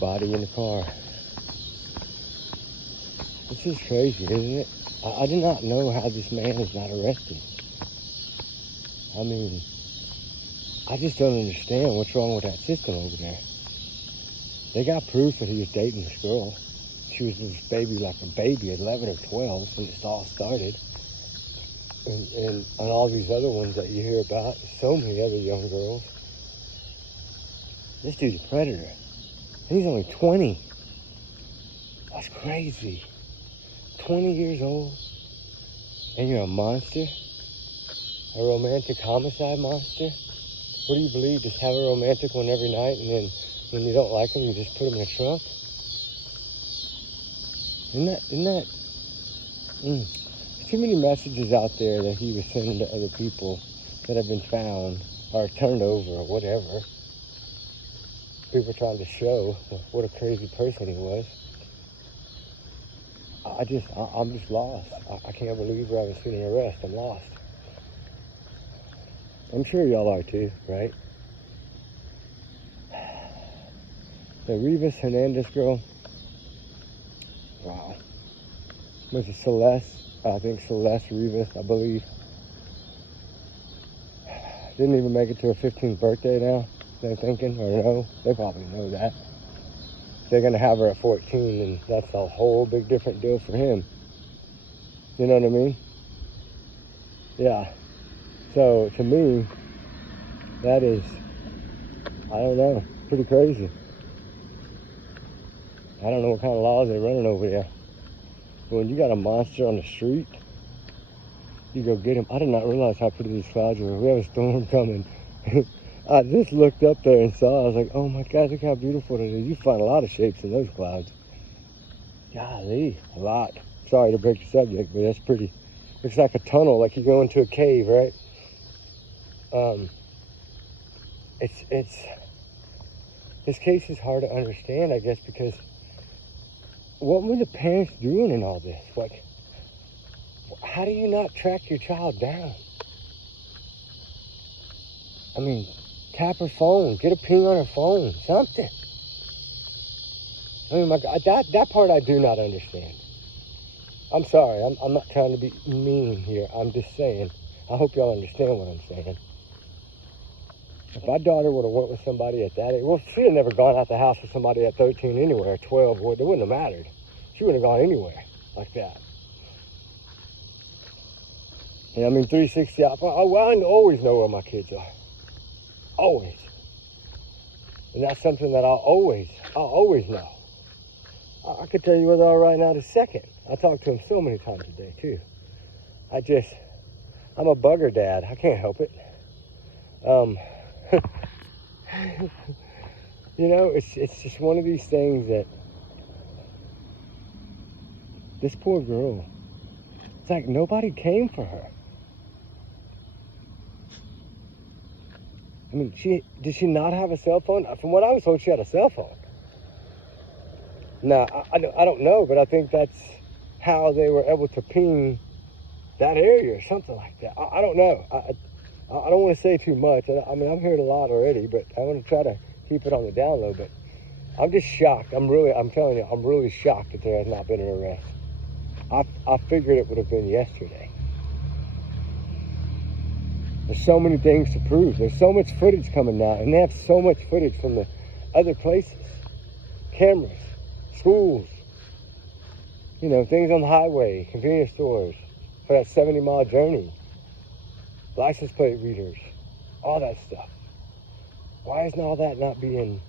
body in the car. This is crazy, isn't it? I do not know how this man is not arrested. I mean, I just don't understand what's wrong with that system over there. They got proof that he was dating this girl. She was this baby, like a baby, 11 or 12 when this all started. And all these other ones that you hear about, so many other young girls. This dude's a predator. He's only 20. That's crazy. 20 years old, and you're a monster? A romantic homicide monster? What do you believe? Just have a romantic one every night, and then when you don't like them, you just put them in the trunk? Isn't that? There's too many messages out there that he was sending to other people that have been found or turned over or whatever. People trying to show what a crazy person he was. I'm just lost. I can't believe we haven't seen an arrest. I'm lost. I'm sure y'all are too, right? The Rivas Hernandez girl. Wow. Was it Celeste? I think Celeste Rivas, I believe. Didn't even make it to her 15th birthday now, they're thinking, or no? They probably know that. They're going to have her at 14, and that's a whole big different deal for him. You know what I mean? Yeah. So, to me, that is, I don't know, pretty crazy. I don't know what kind of laws they're running over there. But when you got a monster on the street, you go get him. I did not realize how pretty these clouds were. We have a storm coming. I just looked up there and saw, I was like, oh my God, look how beautiful it is. You find a lot of shapes in those clouds. Golly, a lot. Sorry to break the subject, but that's pretty. Looks like a tunnel, like you go into a cave, right? This case is hard to understand, I guess, because what were the parents doing in all this? Like, how do you not track your child down? I mean, tap her phone, get a ping on her phone, something. I mean, my God, that part I do not understand. I'm sorry, I'm not trying to be mean here. I'm just saying, I hope y'all understand what I'm saying. If my daughter would have went with somebody at that age, well, she'd have never gone out the house with somebody at 13 anywhere, 12, it wouldn't have mattered. She wouldn't have gone anywhere like that. And I mean, 360, I always know where my kids are. Always. And that's something that I'll always know. I could tell you where they are right now the second. I talk to them so many times a day too. I'm a bugger dad. I can't help it. You know, it's just one of these things that this poor girl, it's like nobody came for her. I mean, did she not have a cell phone? From what I was told, she had a cell phone. Now, I don't know, but I think that's how they were able to ping that area or something like that. I don't know. I don't want to say too much. I mean, I'm hearing a lot already, but I want to try to keep it on the down low. But I'm just shocked. I'm telling you, I'm really shocked that there has not been an arrest. I figured it would have been yesterday. There's so many things to prove. There's so much footage coming now, and they have so much footage from the other places. Cameras, schools, you know, things on the highway, convenience stores, for that 70-mile journey, license plate readers, all that stuff. Why is all that not being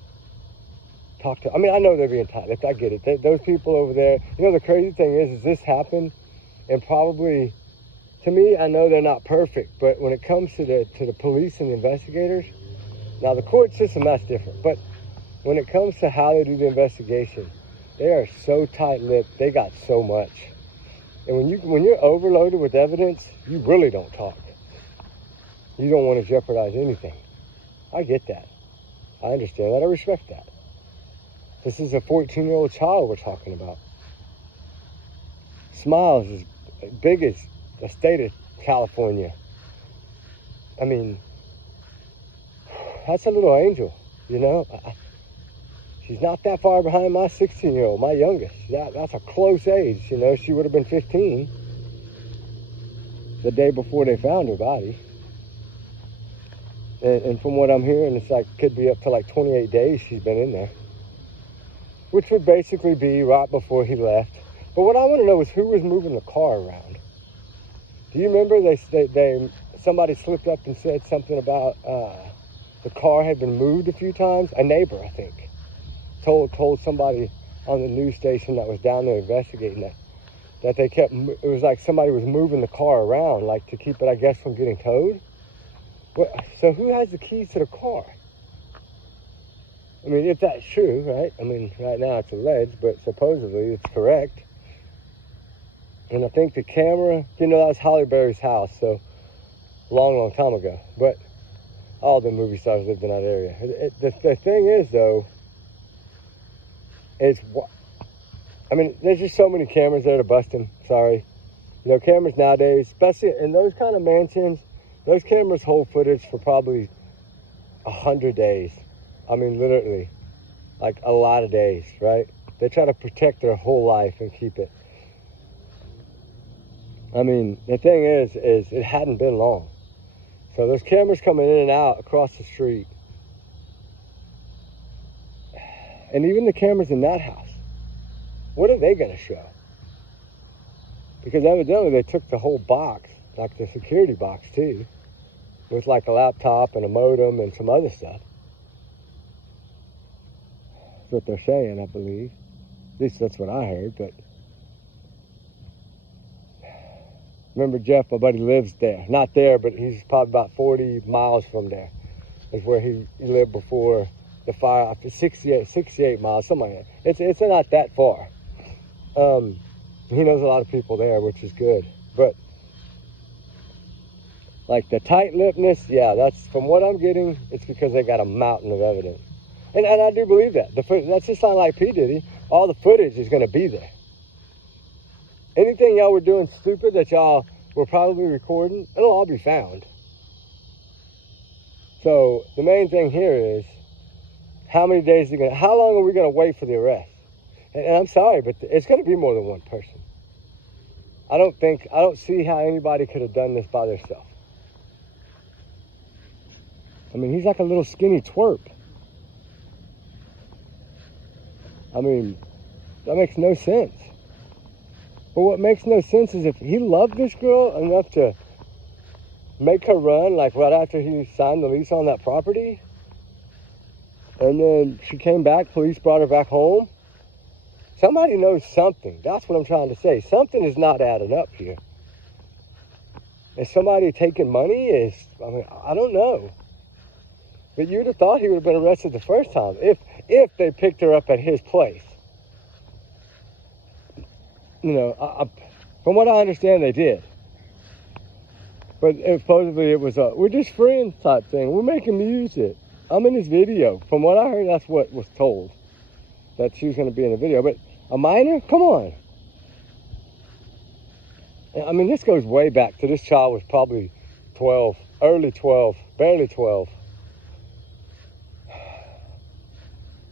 talked to? I mean, I know they're being taught. I get it. Those people over there, you know, the crazy thing is this happened, and probably, to me, I know they're not perfect, but when it comes to the police and the investigators, now the court system, that's different, but when it comes to how they do the investigation, they are so tight-lipped, they got so much. And when you're overloaded with evidence, you really don't talk. You don't want to jeopardize anything. I get that. I understand that. I respect that. This is a 14-year-old child we're talking about. Smiles as big as the state of California. I mean, that's a little angel, you know? She's not that far behind my 16-year-old, my youngest. That's a close age, you know. She would have been 15 the day before they found her body. And from what I'm hearing, it's like, could be up to like 28 days she's been in there. Which would basically be right before he left. But what I want to know is who was moving the car around. Do you remember somebody slipped up and said something about the car had been moved a few times? A neighbor, I think, told somebody on the news station that was down there investigating that they kept, it was like somebody was moving the car around, like to keep it, I guess, from getting towed. So who has the keys to the car? I mean, if that's true, right? I mean, right now it's alleged, but supposedly it's correct. And I think the camera, you know, that was Halle Berry's house, so long time ago. But all the movie stars lived in that area. The thing is, though, I mean, there's just so many cameras there to bust him. Sorry. You know, cameras nowadays, especially in those kind of mansions, those cameras hold footage for probably 100 days. I mean, literally, like a lot of days, right? They try to protect their whole life and keep it. I mean, the thing is it hadn't been long. So there's cameras coming in and out across the street. And even the cameras in that house, what are they going to show? Because evidently they took the whole box, like the security box too, with like a laptop and a modem and some other stuff. That's what they're saying, I believe. At least that's what I heard, but remember Jeff, my buddy, lives there. Not there, but he's probably about 40 miles from there. Is where he lived before the fire. 68 miles, something like that. It's not that far. He knows a lot of people there, which is good. But like the tight-lippedness, yeah, that's from what I'm getting. It's because they got a mountain of evidence, and I do believe that. That's just not like P. Diddy. All the footage is going to be there. Anything y'all were doing stupid that y'all were probably recording, it'll all be found. So the main thing here is how many days how long are we gonna wait for the arrest? And I'm sorry, but it's gonna be more than one person. I don't see how anybody could have done this by themselves. I mean, he's like a little skinny twerp. I mean, that makes no sense. But what makes no sense is if he loved this girl enough to make her run, like right after he signed the lease on that property, and then she came back, police brought her back home. Somebody knows something. That's what I'm trying to say. Something is not adding up here. Is somebody taking money? I mean, I don't know. But you'd have thought he would have been arrested the first time if they picked her up at his place. You know, from what I understand, they did. But supposedly it was we're just friends type thing. We're making music. I'm in this video. From what I heard, that's what was told. That she was going to be in the video. But a minor? Come on. I mean, this goes way back to this child was probably 12, early 12, barely 12.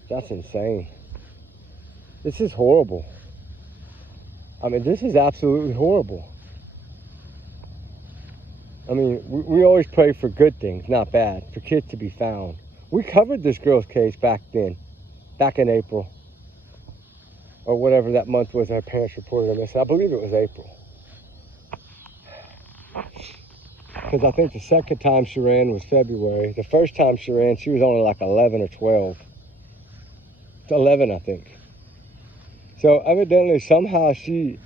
That's insane. This is horrible. I mean, this is absolutely horrible. I mean, we always pray for good things, not bad, for kids to be found. We covered this girl's case back then, back in April, or whatever that month was her parents reported her missing. I believe it was April. Because I think the second time she ran was February. The first time she ran, she was only like 11 or 12. 11, I think. So evidently, somehow she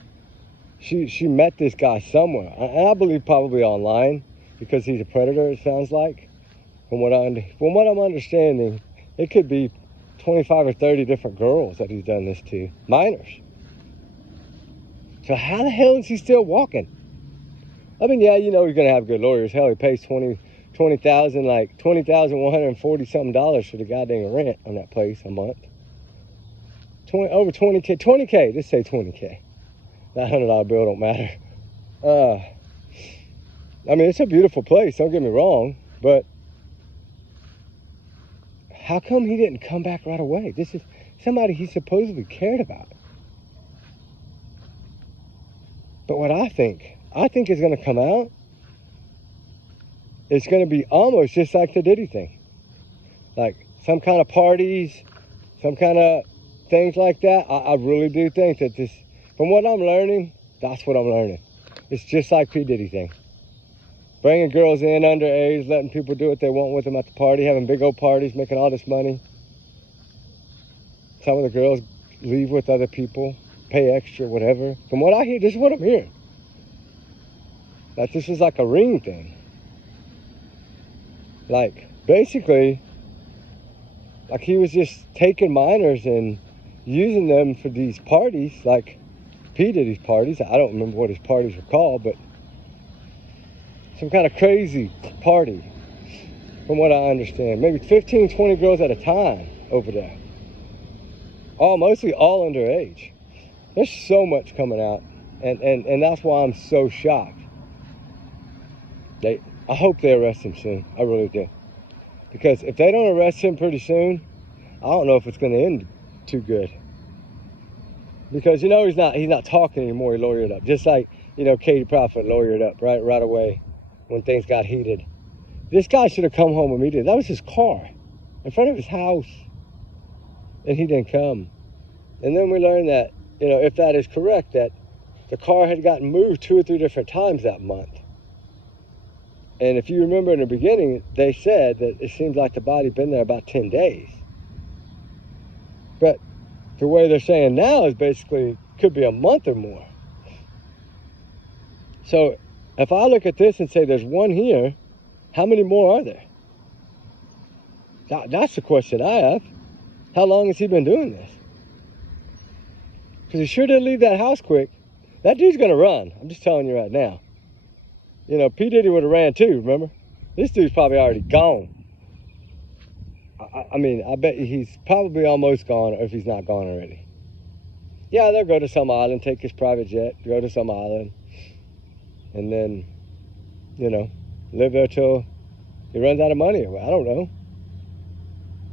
met this guy somewhere, and I believe probably online, because he's a predator. It sounds like, from what I'm understanding, it could be 25 or 30 different girls that he's done this to, minors. So how the hell is he still walking? I mean, yeah, you know he's gonna have good lawyers. Hell, he pays $20,000, like $20,140 something dollars for the goddamn rent on that place a month. Over 20K, just say 20K. That $100 bill don't matter. I mean, it's a beautiful place, don't get me wrong, but How come he didn't come back right away? This is somebody he supposedly cared about. But what I think is going to come out, it's going to be almost just like the Diddy thing. Like some kind of parties, some kind of things like that. I really do think that this, from what I'm learning, that's what I'm learning. It's just like P. Diddy thing. Bringing girls in underage, letting people do what they want with them at the party, having big old parties, making all this money. Some of the girls leave with other people, pay extra, whatever. From what I hear, this is what I'm hearing. That this is like a ring thing. Like, basically, like he was just taking minors and using them for these parties, like P. Diddy's parties. I don't remember what his parties were called, but some kind of crazy party, from what I understand. Maybe 15, 20 girls at a time over there. Mostly all underage. There's so much coming out, and that's why I'm so shocked. I hope they arrest him soon. I really do. Because if they don't arrest him pretty soon, I don't know if it's going to end too good. Because, he's not talking anymore. He lawyered up. Just like, Katie Prophet lawyered up right away when things got heated. This guy should have come home immediately. That was his car in front of his house. And he didn't come. And then we learned that, if that is correct, that the car had gotten moved 2 or 3 different times that month. And if you remember in the beginning, they said that it seems like the body been there about 10 days. But the way they're saying now is basically could be a month or more. So if I look at this and say there's one here, how many more are there? That's the question I have. How long has he been doing this? Because he sure didn't leave that house quick. That dude's going to run. I'm just telling you right now. P. Diddy would have ran too, remember? This dude's probably already gone. I bet he's probably almost gone, if he's not gone already. Yeah, they'll go to some island, take his private jet, go to some island, and then, live there till he runs out of money. I don't know.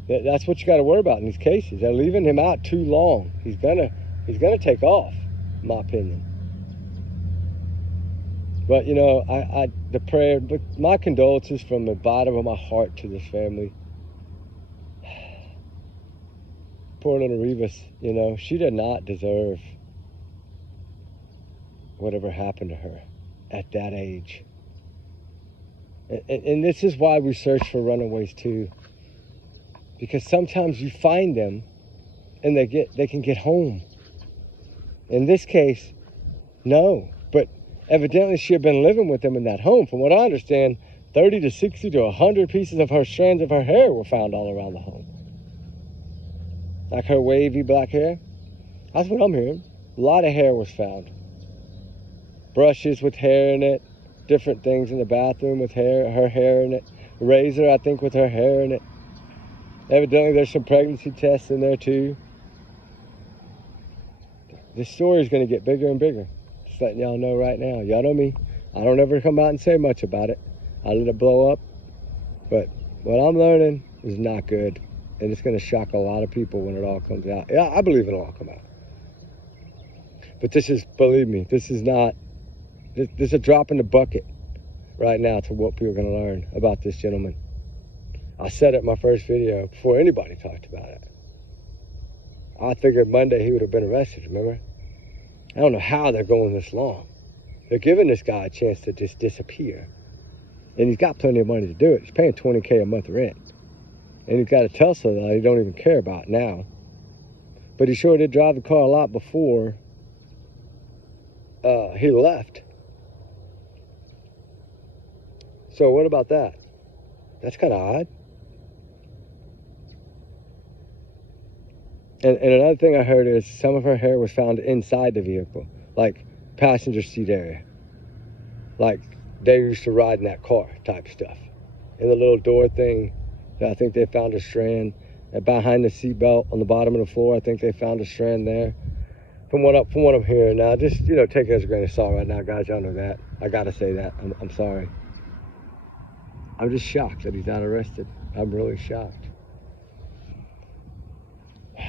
That's what you got to worry about in these cases. They're leaving him out too long. He's gonna take off, in my opinion. But, the prayer, but my condolences from the bottom of my heart to this family. Poor little Rivas, she did not deserve whatever happened to her at that age. And this is why we search for runaways too. Because sometimes you find them and they can get home. In this case, no. But evidently she had been living with them in that home. From what I understand, 30 to 60 to 100 pieces of her strands of her hair were found all around the home. Like her wavy black hair. That's what I'm hearing. A lot of hair was found. Brushes with hair in it. Different things in the bathroom with her hair in it. Razor, I think, with her hair in it. Evidently there's some pregnancy tests in there too. This story is going to get bigger and bigger. Just letting y'all know right now. Y'all know me. I don't ever come out and say much about it. I let it blow up. But what I'm learning is not good. And it's going to shock a lot of people when it all comes out. Yeah, I believe it'll all come out. But this is, believe me, this is not, this is a drop in the bucket right now to what people are going to learn about this gentleman. I said it in my first video before anybody talked about it. I figured Monday he would have been arrested, remember? I don't know how they're going this long. They're giving this guy a chance to just disappear. And he's got plenty of money to do it. He's paying $20K a month rent. And he's got a Tesla that he don't even care about now. But he sure did drive the car a lot before he left. So what about that? That's kind of odd. And another thing I heard is some of her hair was found inside the vehicle, like passenger seat area. Like they used to ride in that car type stuff. In the little door thing, I think they found a strand. And behind the seatbelt on the bottom of the floor, I think they found a strand there. From what I'm hearing now, just, take it as a grain of salt right now, guys. Y'all know that. I gotta say that. I'm sorry. I'm just shocked that he's not arrested. I'm really shocked.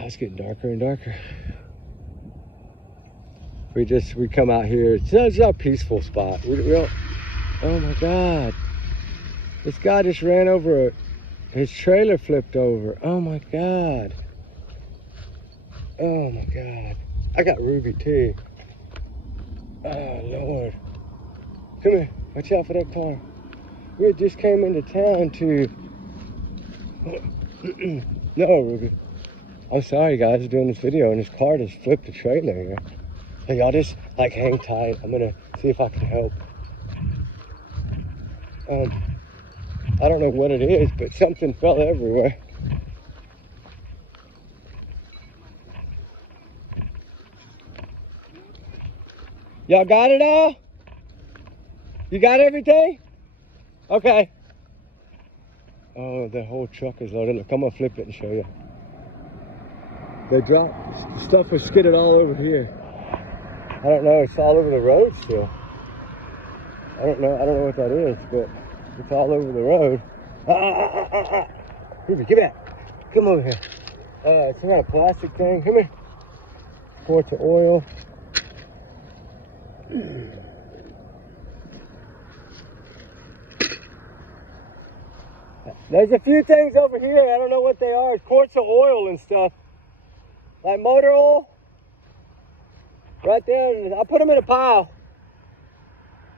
It's getting darker and darker. We come out here. It's not a peaceful spot. We don't, oh my God. This guy just ran over his trailer flipped over. Oh my God. Oh my God. I got Ruby too. Oh Lord. Come here. Watch out for that car. We just came into town to... No, Ruby. I'm sorry guys, doing this video and this car just flipped the trailer here. So y'all just like hang tight. I'm gonna see if I can help. I don't know what it is, but something fell everywhere. Y'all got it all? You got everything? Okay. Oh, the whole truck is loaded. Look, I'm gonna flip it and show you. They dropped, stuff was skidded all over here. I don't know, it's all over the road still. I don't know what that is, but it's all over the road. Ruby, get back. Come over here. It's some kind of plastic thing. Come here. Quarts of oil. There's a few things over here. I don't know what they are. It's quarts of oil and stuff. Like motor oil. Right there. I put them in a pile.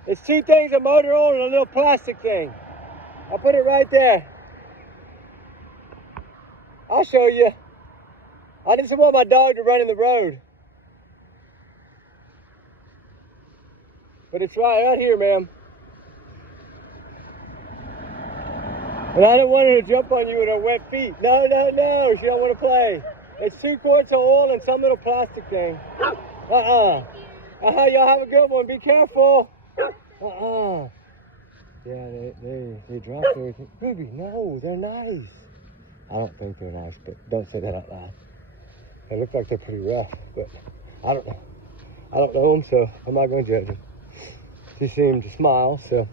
It's two things, a motor oil and a little plastic thing. I put it right there. I'll show you. I just want my dog to run in the road. But it's right out here, ma'am. And I don't want her to jump on you with her wet feet. No, no, no, she don't want to play. It's 2 quarts of oil and some little plastic thing. Y'all have a good one. Be careful. Yeah, they dropped everything. Ruby, no, they're nice. I don't think they're nice, but don't say that out loud. They look like they're pretty rough, but I don't know. I don't know them, so I'm not going to judge them. She seemed to smile, so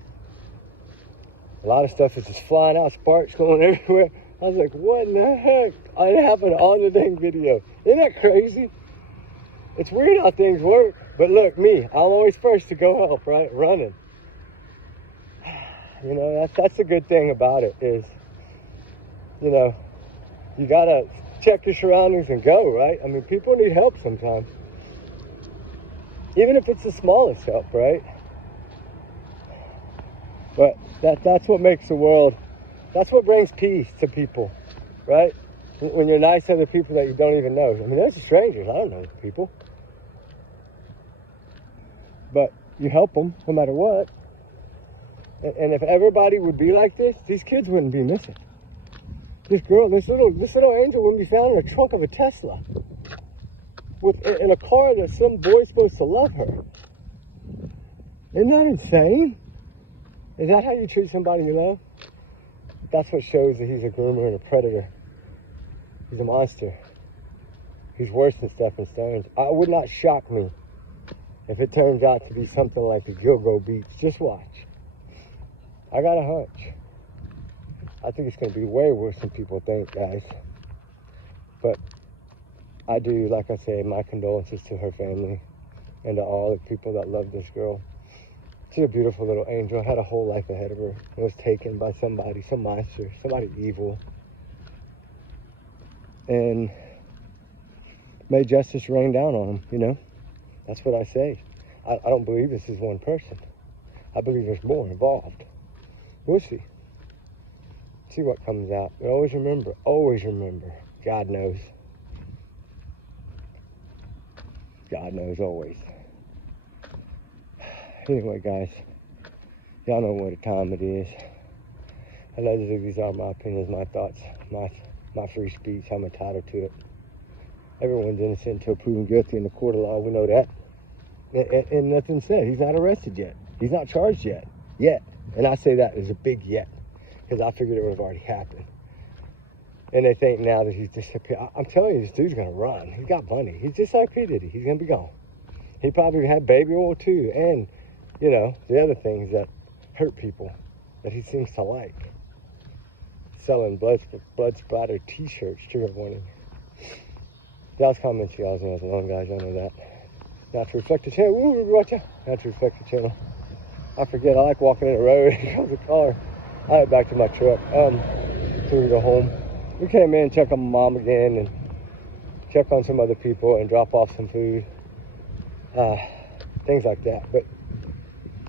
a lot of stuff is just flying out, sparks going everywhere. I was like, what in the heck? It happened on the dang video. Isn't that crazy? It's weird how things work. But look, me, I'm always first to go help, right? Running. You know, that's the good thing about it is, you know, you gotta check your surroundings and go, right? I mean, people need help sometimes. Even if it's the smallest help, right? But that's what makes the world, that's what brings peace to people, right? When you're nice to other people that you don't even know. I mean, those are strangers. I don't know people. But you help them no matter what. And if everybody would be like this, these kids wouldn't be missing. This girl, this little angel wouldn't be found in the trunk of a Tesla. In a car that some boy's supposed to love her. Isn't that insane? Is that how you treat somebody you love? That's what shows that he's a groomer and a predator. He's a monster. He's worse than Stephen Stones. It would not shock me if it turns out to be something like the Gilgo Beach. Just watch. I got a hunch. I think it's going to be way worse than people think, guys. But I do, like I said, my condolences to her family and to all the people that love this girl. She's a beautiful little angel. Had a whole life ahead of her. It was taken by somebody, some monster, somebody evil. And may justice rain down on him, you know? That's what I say. I don't believe this is one person. I believe there's more involved. We'll see. See what comes out. But always remember, God knows. God knows always. Anyway, guys, y'all know what time it is. Allegedly, these are my opinions, my thoughts, my free speech. I'm entitled to it. Everyone's innocent until proven guilty in the court of law. We know that. And nothing said. He's not arrested yet. He's not charged yet. Yet. And I say that as a big yet. Because I figured it would have already happened. And they think now that he's disappeared. I'm telling you, this dude's going to run. He's got money. He's just like P. Diddy. He's going to be gone. He probably had baby oil too. And, you know, the other things that hurt people that he seems to like. Selling blood splattered t-shirts, trigger warning. Y'all's comments, y'all's know alone, guys. Y'all know that. Not to reflect the channel. Ooh, watch out. Not to reflect the channel. I forget. I like walking in the road. Here comes a car. I head back to my truck. So we go home. We came in, check on my mom again, and check on some other people, and drop off some food. Things like that. But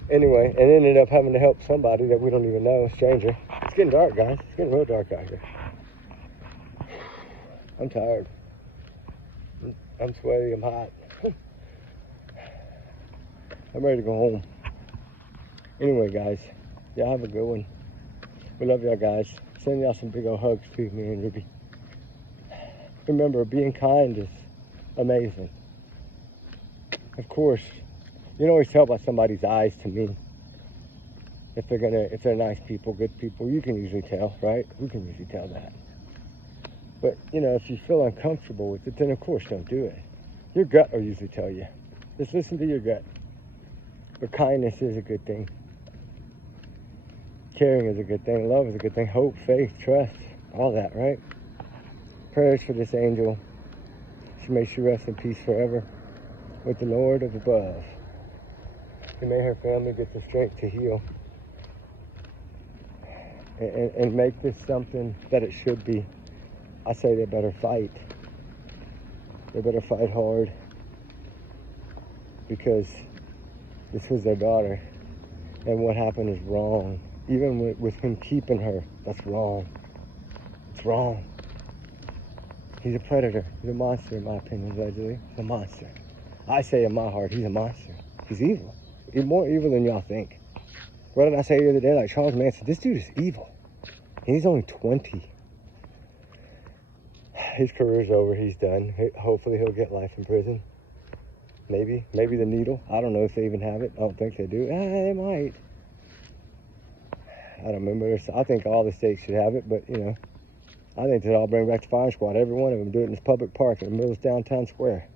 anyway, and ended up having to help somebody that we don't even know, a stranger. It's getting dark, guys. It's getting real dark out here. I'm tired. I'm sweaty. I'm hot. I'm ready to go home. Anyway, guys, y'all have a good one. We love y'all, guys. Send y'all some big old hugs to me and Ruby. Remember, being kind is amazing. Of course, you can always tell by somebody's eyes to me if they're nice people, good people. You can usually tell, right? We can usually tell that. But, you know, if you feel uncomfortable with it, then of course don't do it. Your gut will usually tell you. Just listen to your gut. But kindness is a good thing. Caring is a good thing. Love is a good thing. Hope, faith, trust, all that, right? Prayers for this angel. May she rest in peace forever with the Lord of above. And may her family get the strength to heal. And make this something that it should be. I say they better fight. They better fight hard. Because this was their daughter. And what happened is wrong. Even with him keeping her, that's wrong. It's wrong. He's a predator. He's a monster, in my opinion, allegedly. He's a monster. I say in my heart, he's a monster. He's evil. He's more evil than y'all think. What did I say the other day? Like Charles Manson, this dude is evil. And he's only 20. His career's over. He's done. Hopefully he'll get life in prison. Maybe. Maybe the needle. I don't know if they even have it. I don't think they do. They might. I don't remember. I think all the states should have it, but, you know, I think they'd all bring back the firing squad. Every one of them do it in this public park in the middle of downtown square.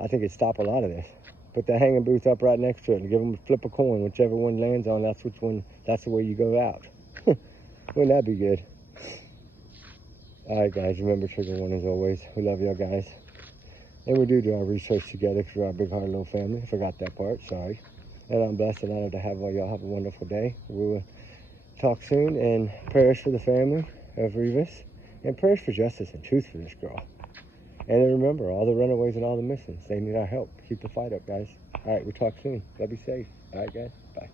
I think it'd stop a lot of this. Put that hanging booth up right next to it and give them a flip a coin. Whichever one lands on, that's the way you go out. Wouldn't that be good? All right, guys, remember trigger warning as always. We love y'all, guys. And we do our research together because we're our big heart little family. I forgot that part, sorry. And I'm blessed and honored to have all y'all. Have a wonderful day. We'll talk soon. And prayers for the family of Rivas. And prayers for justice and truth for this girl. And then remember, all the runaways and all the missings, they need our help. Keep the fight up, guys. All right, we'll talk soon. Y'all be safe. All right, guys. Bye.